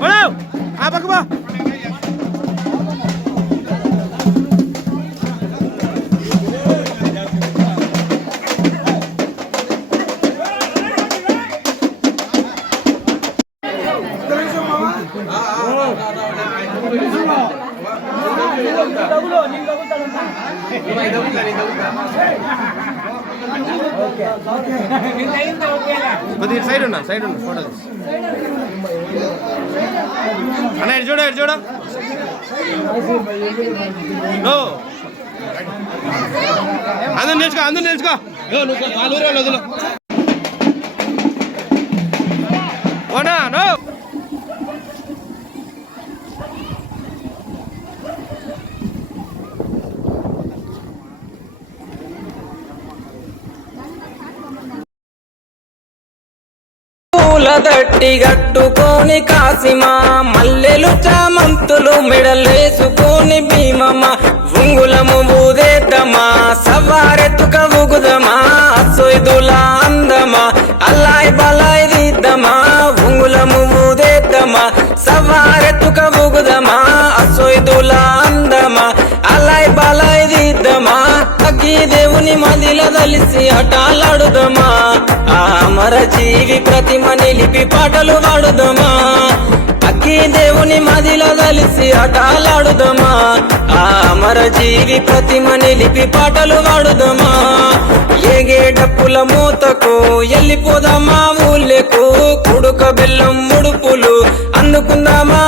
ఆ పక్క బా కొద్దిగా సైడ్ ఉన్నా ఫోటో అన్న ఇటు చూడ అందరు నేర్చుకో నువ్వు వదులు ఓనా నో దట్టి గట్టుకోని కాసిమా మల్లెలు చామంతులు మెడలేసుకొని భీమమ్మ ఉంగులము ఊదేద్దమా సవారెత్తుక ఊగుదమా సొయ్దుల అందమా అల్లాయ్ బలాయ్ దిద్దమా ఉంగులము ఊదేద్దమా సవారెత్తుక ఊగుదమా సొయ్దుల అందమా అల్లాయ్ బలాయ్ దిద్దమా అగ్గి దేవుని మదిల దలిసి హఠాలాడుదమా అమర జీవి ప్రతిమ నిలిపి పాటలు పాడుదమా అగ్గి దేవుని మదిలో కలిసి ఆటలాడుదమా అమర జీవి ప్రతిమ నిలిపి పాటలు పాడుదమా ఏగే డప్పుల మూతకు ఎల్లిపోదామా ఊళ్ళకు కుడుక బెల్లం ముడుపులు అందుకుందామా